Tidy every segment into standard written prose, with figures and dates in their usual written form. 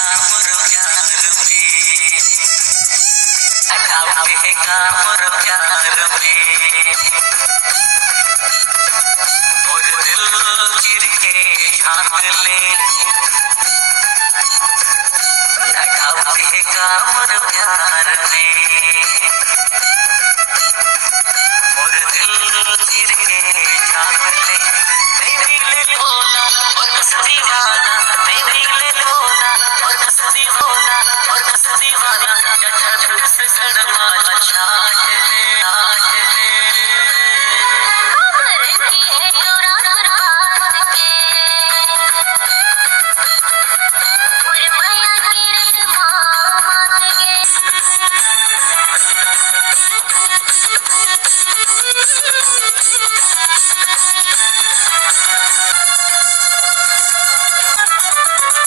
मोर प्यार में, अटावेगा मोर प्यार में, मोर दिल चिर के झांक ले, अटावेगा मोर प्यार में, मोर दिल चिर के झांक ले, नहीं ले लोला और कस दीवाना, नहीं ले लोला और कस दीवाना, और कस दीवाना, झट से सड़मा छाट दे, छाट दे। खबर की है तो रात बात के, पूरे माया की रस्मा मात के,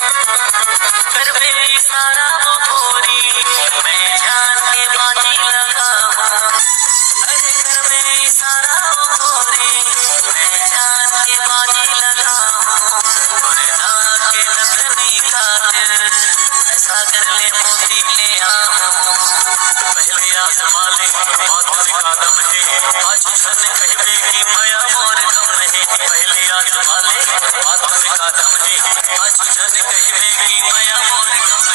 कर मेरी सारा वो गोरी, मैं जान के बाजी लगा हूँ, अरे कर मेरी सारा वो गोरी, मैं जान के बाजी लगा हूँ, तोरे नाम के लगनी खातिर ऐसा कर ले मोती ले आऊँ, पहले आजमा ले बात में कदम है, आज छन कहबे की माया मोर गम है, पहले आजमा ले बात में कदम है, आज छन कहबे की माया मोर गम